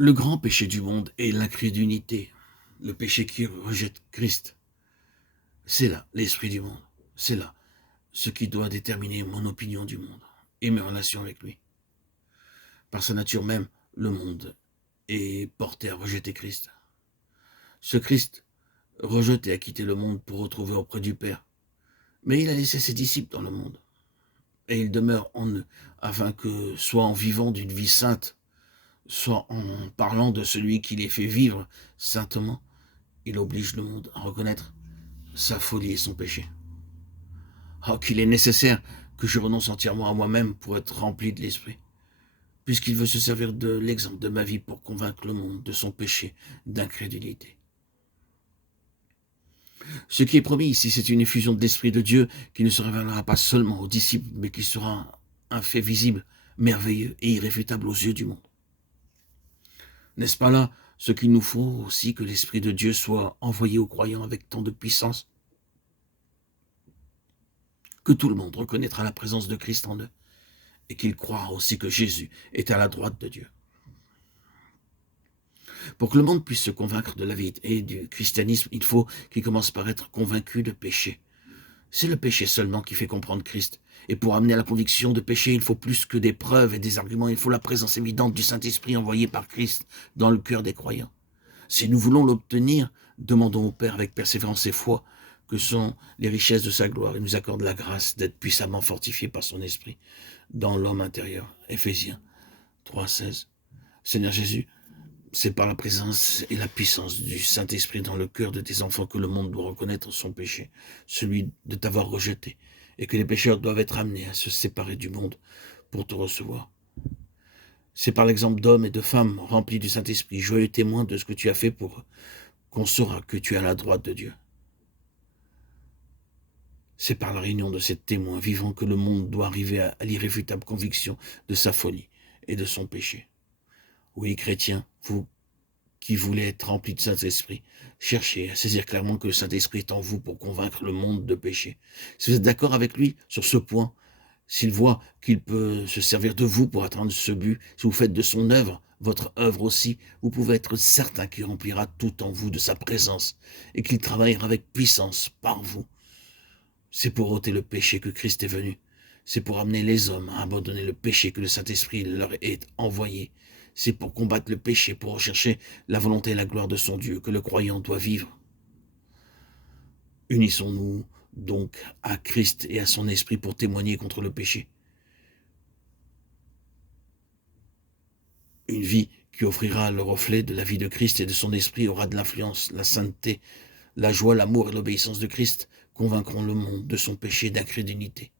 Le grand péché du monde est l'incrédulité, le péché qui rejette Christ. C'est là l'esprit du monde, c'est là ce qui doit déterminer mon opinion du monde et mes relations avec lui. Par sa nature même, le monde est porté à rejeter Christ. Ce Christ rejeté a quitté le monde pour retrouver auprès du Père, mais il a laissé ses disciples dans le monde, et il demeure en eux, afin que, soit en vivant d'une vie sainte, soit en parlant de celui qui les fait vivre saintement, il oblige le monde à reconnaître sa folie et son péché. Oh, qu'il est nécessaire que je renonce entièrement à moi-même pour être rempli de l'Esprit, puisqu'il veut se servir de l'exemple de ma vie pour convaincre le monde de son péché d'incrédulité. Ce qui est promis ici, c'est une effusion de l'Esprit de Dieu qui ne se révélera pas seulement aux disciples, mais qui sera un fait visible, merveilleux et irréfutable aux yeux du monde. N'est-ce pas là ce qu'il nous faut aussi, que l'Esprit de Dieu soit envoyé aux croyants avec tant de puissance, que tout le monde reconnaîtra la présence de Christ en eux, et qu'il croira aussi que Jésus est à la droite de Dieu. Pour que le monde puisse se convaincre de la vie et du christianisme, il faut qu'il commence par être convaincu de péché. C'est le péché seulement qui fait comprendre Christ. Et pour amener à la conviction de péché, il faut plus que des preuves et des arguments. Il faut la présence évidente du Saint-Esprit envoyé par Christ dans le cœur des croyants. Si nous voulons l'obtenir, demandons au Père avec persévérance et foi, que sont les richesses de sa gloire. Il nous accorde la grâce d'être puissamment fortifiés par son Esprit dans l'homme intérieur. Éphésiens 3,16. Seigneur Jésus, c'est par la présence et la puissance du Saint-Esprit dans le cœur de tes enfants que le monde doit reconnaître son péché, celui de t'avoir rejeté, et que les pécheurs doivent être amenés à se séparer du monde pour te recevoir. C'est par l'exemple d'hommes et de femmes remplis du Saint-Esprit, joyeux témoins de ce que tu as fait pour qu'on saura que tu es à la droite de Dieu. C'est par la réunion de ces témoins vivants que le monde doit arriver à l'irréfutable conviction de sa folie et de son péché. Oui, chrétiens, vous qui voulez être remplis de Saint-Esprit, cherchez à saisir clairement que le Saint-Esprit est en vous pour convaincre le monde de péché. Si vous êtes d'accord avec lui sur ce point, s'il voit qu'il peut se servir de vous pour atteindre ce but, si vous faites de son œuvre votre œuvre aussi, vous pouvez être certain qu'il remplira tout en vous de sa présence et qu'il travaillera avec puissance par vous. C'est pour ôter le péché que Christ est venu. C'est pour amener les hommes à abandonner le péché que le Saint-Esprit leur est envoyé. C'est pour combattre le péché, pour rechercher la volonté et la gloire de son Dieu que le croyant doit vivre. Unissons-nous donc à Christ et à son Esprit pour témoigner contre le péché. Une vie qui offrira le reflet de la vie de Christ et de son Esprit aura de l'influence, la sainteté, la joie, l'amour et l'obéissance de Christ convaincront le monde de son péché d'incrédulité.